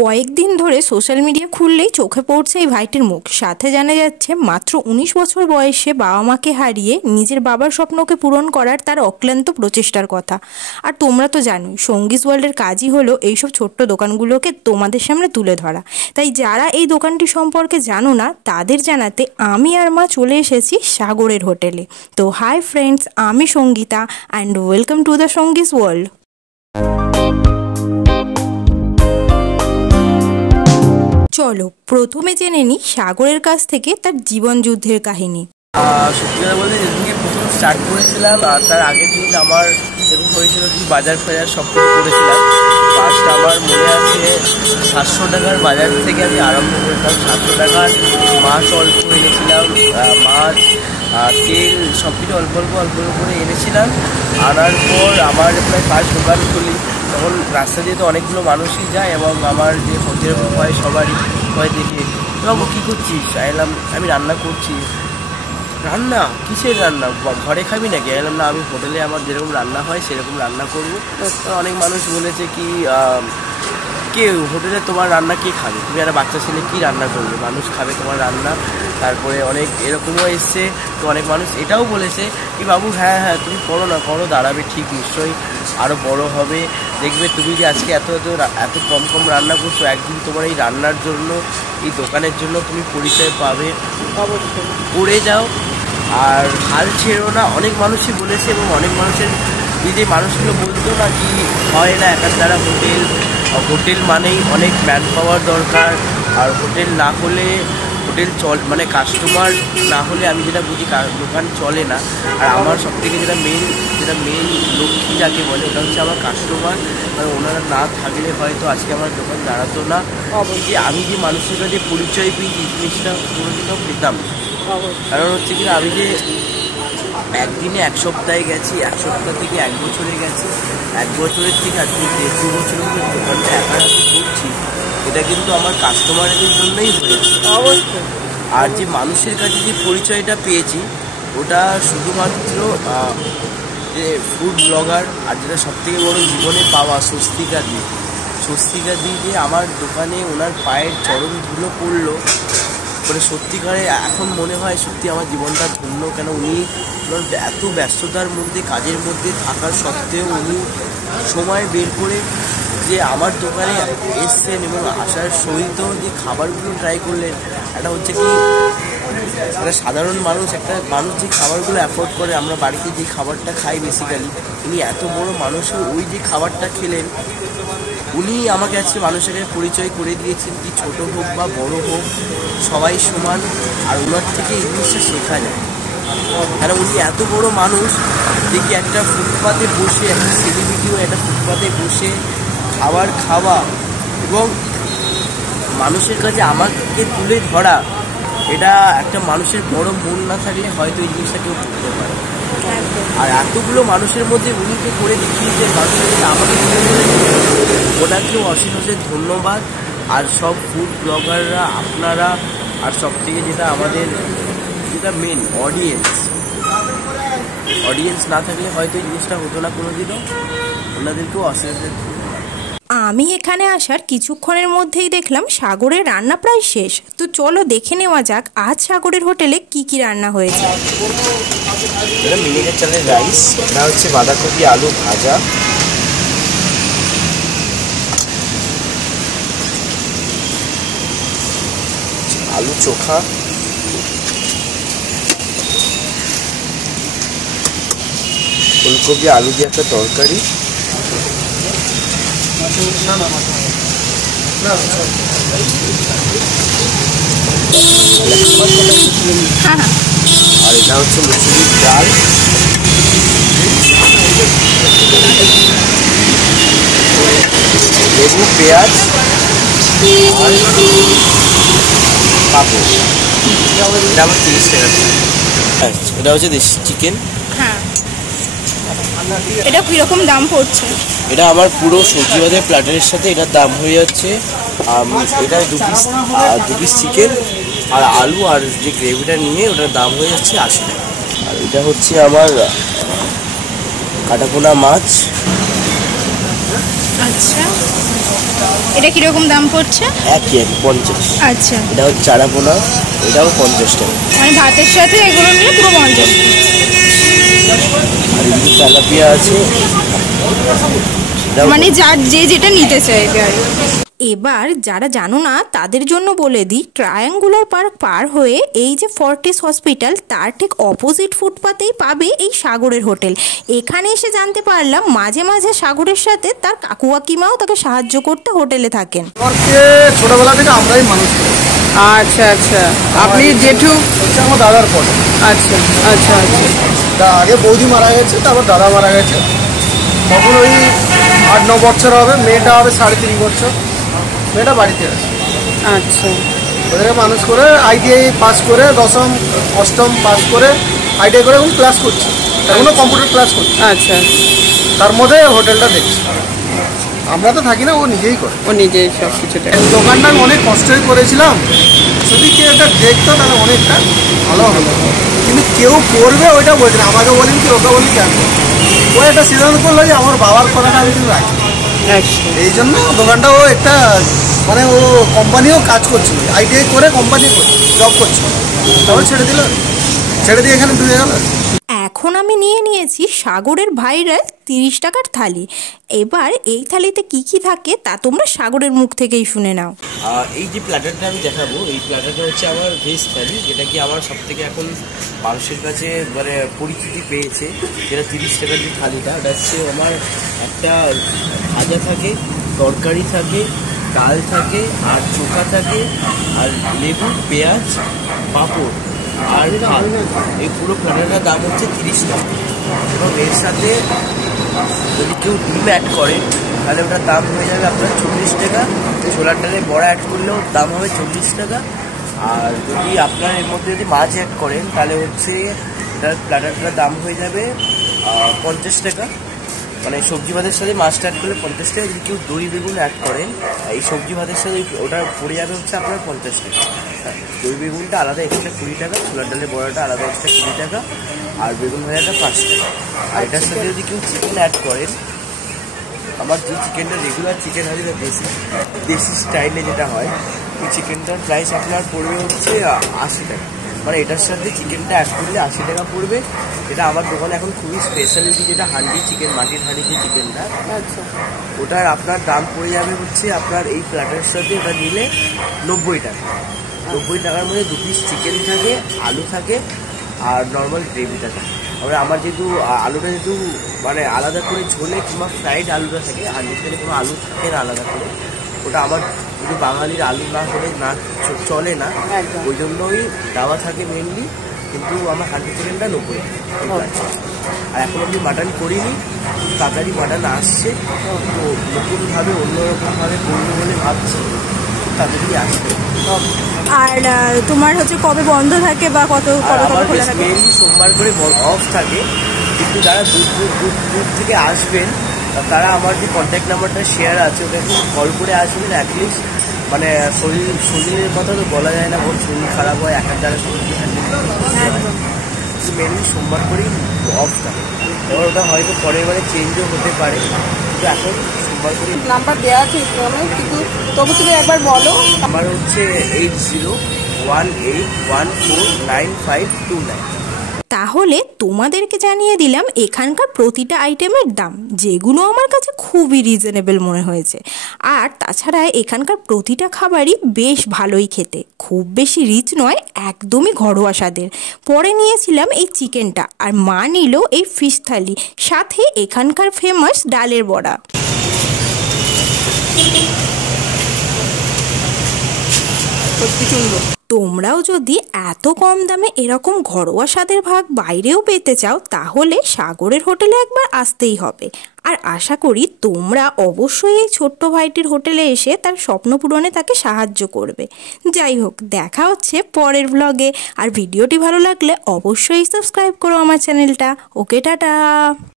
কয়েকদিন ধরে social media খুললেই চোখে পড়ছে এই ভাইটির মুখ। সাথে জানা যাচ্ছে মাত্র ১৯ বছর বয়সে বাবা মাকে হারিয়ে নিজের বাবার স্বপ্নকে পূরণ করার তার অক্লান্ত প্রচেষ্টার কথা। আর তোমরা তো জানোই সঙ্গীস ওয়ার্ল্ডের কাজই হলো এইসব ছোট্ট দোকানগুলোকে তোমাদের সামনে তুলে ধরা। তাই যারা এই দোকানটি সম্পর্কে জানো না তাদের জানাতে আমি আর মা চলে এসেছি সাগরের হোটেলে। তো হাই ফ্রেন্ডস, আমি Sangeeta and welcome to the Sangee's world. চলো প্রথমে জেনে নিই সাগরের কাছ থেকে তার জীবন যুদ্ধের কাহিনী। সত্যি কথা বলতে যেদিনকে প্রথম স্টার্ট করেছিলাম তার আগের দিন আমার এরকম হয়েছিল কি বাজার ফাজার সব কিছু করেছিলাম। ফার্স্ট আমার মনে আছে 700 টাকার বাজার থেকে আমি আরম্ভ করেছিলাম। 700 টাকার মাছ অল্প এনেছিলাম, মাছ তেল সব কিছু অল্প অল্প করে এনেছিলাম। আনার পর আমার প্রায় ফার্স্ট দোকান খুলি, তখন রাস্তা দিয়ে তো অনেকগুলো মানুষই যায় এবং আমার যে হোটেল হয় সবারই হয় দেখে, বাবু কী করছিস? এলাম আমি রান্না করছি। রান্না কিসের রান্না? ঘরে খাবি নাকি? এলাম না, আমি হোটেলে আমার যেরকম রান্না হয় সেরকম রান্না করবো। অনেক মানুষ বলেছে কি কে হোটেলে তোমার রান্না কে খাবে? তুমি একটা বাচ্চা ছেলে কী রান্না করবে? মানুষ খাবে তোমার রান্না। তারপরে অনেক এরকমও এসছে, তো অনেক মানুষ এটাও বলেছে কি বাবু হ্যাঁ হ্যাঁ তুমি করো না, করো, দাঁড়াবে ঠিক, নিশ্চয়ই আরও বড় হবে, দেখবে তুমি যে আজকে এত কম রান্না করছো, একদিন তোমার এই রান্নার জন্য এই দোকানের জন্য তুমি পরিচয় পাবে, করে যাও আর হাল ছেড়ো না। অনেক মানুষই বলেছে এবং অনেক মানুষের যে মানুষগুলো বলতো না কি হয় না একার দ্বারা হোটেল মানেই অনেক ম্যান পাওয়ার দরকার, আর হোটেল না হলে মানে কাস্টমার না হলে আমি যেটা বুঝি দোকান চলে না। আর আমার সবথেকে যেটা মেন লক্ষ্মী যাকে বলে ওটা হচ্ছে আমার কাস্টমার, আর ওনারা না থাকলে হয়তো আজকে আমার দোকান দাঁড়াতো না। যে আমি যে মানুষের কাছে পরিচয় পেয়ে এই জিনিসটা কোনোদিনও পেতাম। কারণ হচ্ছে কি আমি যে একদিনে 1 সপ্তাহে গেছি, 1 সপ্তাহ থেকে 1 বছরে গেছি, 1 বছরের থেকে আজকে 1.5-2 বছরের মধ্যে দোকানটা একা করছি, এটা কিন্তু আমার কাস্টমারদের জন্যই হয়েছে। অবশ্যই। আর যে মানুষের কাছে যে পরিচয়টা পেয়েছি ওটা শুধুমাত্র যে ফুড ব্লগার, আর যেটা সবথেকে বড় জীবনে পাওয়া স্বস্তিকা দিয়ে যে আমার দোকানে ওনার পায়ের চরণ ধুলো পড়লো, মানে সত্যিকারে এখন মনে হয় সত্যি আমার জীবনটা ধন্য। কেন উনি এত ব্যস্ততার মধ্যে কাজের মধ্যে থাকার সত্ত্বেও উনি সময় বের করে যে আমার দোকানে এসছেন এবং আসার সহিত যে খাবারগুলো ট্রাই করলেন। একটা হচ্ছে কি একটা সাধারণ মানুষ, একটা মানুষ যে খাবারগুলো অ্যাফোর্ড করে, আমরা বাড়িতে যে খাবারটা খাই বেসিক্যালি, উনি এত বড় মানুষও ওই যে খাবারটা খেলেন, উনি আমাকে আজকে মানুষের কাছে পরিচয় করে দিয়েছেন কি ছোট হোক বা বড় হোক সবাই সমান। আর ওনার থেকে এই জিনিসটা শেখা যায়, কারণ উনি এত বড় মানুষ দেখি একটা ফুটপাতে বসে, একটা সেলিব্রিটিও একটা ফুটপাতে বসে খাবার খাওয়া এবং মানুষের কাছে আমাকে তুলে ধরা, এটা একটা মানুষের বড় মন না থাকলে হয়তো এই জিনিসটা কেউ করতে পারে। আর এতগুলো মানুষের মধ্যে উনিকে করে দেখিয়েছে মানুষের কাছে আমাকে তুলে ধরেছে, ওনাকেও অশেষ ধন্যবাদ। আর সব ফুড ব্লগাররা আপনারা, আর সব থেকে যেটা আমাদের যেটা মেন অডিয়েন্স না থাকলে হয়তো এই জিনিসটা হতো না কোনোদিনও, ওনাদেরকেও অশেষ ধন্যবাদ। আমি এখানে আসার কিছুক্ষণের মধ্যেই দেখলাম সাগরের রান্না প্রায় শেষ। তো চলো দেখে নেওয়া যাক আজ সাগরের হোটেলে কি কি রান্না হয়েছে। এটা মিনিকেট চালের রাইস, এটা হচ্ছে বাঁধাকপি আলু ভাজা, আলু চোখা, ফুলকপি আলু দিয়ে একটা তরকারি, আর এটা হচ্ছে মুসুরির ডাল, লেবু, পেঁয়াজ আর পাঁপড়। এটা আমার 30 টাকা। এটা হচ্ছে দেশি চিকেন। হ্যাঁ, এটা কিরকম দাম পড়ছে? এটা আমার পুরো সবজি ভাতের প্ল্যাটারের সাথে এটার দাম হয়ে যাচ্ছে, এটা 2 পিস চিকেন আর আলু আর যে গ্রেভিটা নিয়ে ওটার দাম হয়ে যাচ্ছে 80 টাকা। আর এটা হচ্ছে আমার কাটাপোনা মাছ। আচ্ছা, এটা কিরকম দাম পড়ছে? একই 50। আচ্ছা, এটা হচ্ছে চারা পোনা, এটাও 50 টাকা। মানে ভাতের সাথে এগুলো নিলে পুরো 50। আর এদিকে তেলাপিয়া আছে, মানে যার যে যেটা নিতে চাইবে আর। এবার যারা জানো না তাদের জন্য বলে দিই, ট্রায়াঙ্গুলার পার্ক পার হয়ে এই যে ফর্টিস হসপিটাল তার ঠিক অপোজিট ফুটপাতেই পাবে এই সাগরের হোটেল। এখানে এসে জানতে পারলাম মাঝে মাঝে সাগরের সাথে তার কাকু কাকিমাও তাকে সাহায্য করতে হোটেলে থাকেন। ছোটবেলা থেকে আমরাই মানুষ করি। আচ্ছা আচ্ছা, আপনি জেঠু? হচ্ছে আমার দাদার পর। আচ্ছা আচ্ছা আচ্ছা। তা আগে বৌদি মারা গেছে, তারপর দাদা মারা গেছে। তখন ওই 8-9 বছর হবে, মেয়েটা হবে 3.5 বছর। মেয়েটা বাড়িতে আছে। আচ্ছা, ওদেরকে মানুষ করে ITI পাস করে, দশম অষ্টম পাস করে ITI করে এখন ক্লাস করছি, এখনও কম্পিউটার ক্লাস করছি। আচ্ছা, তার মধ্যে হোটেলটা দেখছি। আমরা তো থাকি না, ও নিজেই করে, ও নিজেই সব কিছুটা। দোকানটা আমি অনেক কষ্টই করেছিলাম, যদি কেউ এটা দেখতো তাহলে অনেকটা ভালো হতো, কিন্তু কেউ করবে ওইটা বলছে না। আমাকে বলেন কি, ওকে বলি কেন, ও একটা সিদ্ধান্ত করলো যে আমার বাবার কথাটা আমি কিন্তু রাখি। এই জন্য দোকানটা ও একটা মানে ও কোম্পানিও কাজ করছিল, ITI করে কোম্পানি জব করছিল, তারপর ছেড়ে দিল, ছেড়ে দিয়ে এখানে ঢুকে গেল। এখন আমি নিয়ে নিয়েছি সাগরের ভাইরাল 30 টাকার থালি। এবার এই থালিতে কি কি থাকে তা তোমরা সাগরের মুখ থেকেই শুনে নাও। এই যে প্ল্যাটারটা আমি দেখাবো, এই প্ল্যাটারটা হচ্ছে আমার ভেজ থালি, যেটা কি আমার সব থেকে এখন মানুষের কাছে মানে পরিচিতি পেয়েছে। যেটা 30 টাকার যে থালিটা, ওটা হচ্ছে আমার একটা ভাজা থাকে, তরকারি থাকে, ডাল থাকে, আর চোখা থাকে, আর লেবু, পেঁয়াজ, পাঁপড় আর ভাত। এই পুরো প্ল্যাটারটার দাম হচ্ছে 30 টাকা। এবং এর সাথে যদি কেউ ডিম অ্যাড করে তাহলে ওটার দাম হয়ে যাবে আপনার 40 টাকা। ছোলার ডালে বড়া অ্যাড করলেও দাম হবে 40 টাকা। আর যদি আপনার এর মধ্যে যদি মাছ অ্যাড করেন তাহলে হচ্ছে তার প্ল্যাটারটার দাম হয়ে যাবে 50 টাকা। মানে সবজি ভাতের সাথে মাছটা অ্যাড করলে 50 টাকা। যদি কেউ দই বেগুন অ্যাড করেন এই সবজি ভাতের সাথে ওটা পড়ে যাবে হচ্ছে আপনার 50 টাকা। দই বেগুনটা আলাদা এক্সট্রা 20 টাকা, ছোলার ডালের বড়াটা আলাদা এক্সট্রা 20 টাকা, আর বেগুন ভাজাটা 5 টাকা। আর এটার সাথে যদি কেউ চিকেন অ্যাড করেন, আমার যে চিকেনটা রেগুলার চিকেন হয়, যেটা দেশি স্টাইলে যেটা হয়, এই চিকেনটার প্রাইস আপনার পড়বে হচ্ছে 80 টাকা। মানে এটার সাথে চিকেনটা অ্যাড করলে 80 টাকা পড়বে। এটা আমার দোকানে এখন খুবই স্পেশালিটি, যেটা হান্ডি চিকেন, মাটির হাঁড়ি যে চিকেনটা, ওটার আপনার দাম পড়ে যাবে হচ্ছে আপনার এই প্ল্যাটারের সাথে ওটা নিলে 90 টাকা। 90 টাকার মধ্যে 2 পিস চিকেন থাকে, আলু থাকে, আর নর্মাল গ্রেভিটা থাকে। এবার আমার যেহেতু আলুটা যেহেতু মানে আলাদা করে ঝোলে কিংবা ফ্রাইড আলুটা থাকে, আর যেখানে কোনো আলু থাকে না আলাদা করে, ওটা আমার যদি বাঙালির আলু না হলে না চলে না, ওই জন্যই দেওয়া থাকে মেনলি। কিন্তু আমার হান্ডি চিকেনটা 90 টাকা। আর এখন আমি মাটন করিনি, তাড়াতাড়ি মাটন আসছে, তো নতুনভাবে অন্যরকমভাবে করবো বলে ভাবছি, তাড়াতাড়ি আসবে। আর তোমার হচ্ছে কবে বন্ধ থাকে বা কত খোলা থাকে? মেনলি সোমবার করে অফ থাকে, কিন্তু যারা দূর থেকে আসবেন তারা আমার যে কন্ট্যাক্ট নাম্বারটা শেয়ার আছে ওটা একটু কল করে আসবেন। অ্যাটলিস্ট মানে শরীরের কথা তো বলা যায় না, ওর শরীর খারাপ হয়, এক দ্বারা শরীর মেনলি সোমবার করেই অফ থাকে। এবার ওটা হয়তো পরের বারে চেঞ্জও হতে পারে, কিন্তু এখন সোমবার করেই। নাম্বার দেওয়া আছে কিন্তু তবু তুমি একবার বলো। আমার হচ্ছে 8018149529। তাহলে তোমাদেরকে জানিয়ে দিলাম এখানকার প্রতিটা আইটেমের দাম, যেগুলো আমার কাছে খুবই রিজনেবল মনে হয়েছে। আর তাছাড়া এখানকার প্রতিটা খাবারই বেশ ভালোই খেতে, খুব বেশি রিচ নয়, একদমই ঘরোয়া স্বাদের। পরে নিয়েছিলাম এই চিকেনটা, আর মা নিল এই ফিশ থালি, সাথে এখানকার ফেমাস ডালের বড়া। তোমরাও যদি এত কম দামে এরকম ঘরোয়া স্বাদের ভাগ বাইরেও পেতে চাও, তাহলে সাগরের হোটেলে একবার আসতেই হবে। আর আশা করি তোমরা অবশ্যই এই ছোট্ট ভাইটির হোটেলে এসে তার স্বপ্ন পূরণে তাকে সাহায্য করবে। যাই হোক, দেখা হচ্ছে পরের ব্লগে। আর ভিডিওটি ভালো লাগলে অবশ্যই সাবস্ক্রাইব করো আমার চ্যানেলটা। ওকে, টাটা।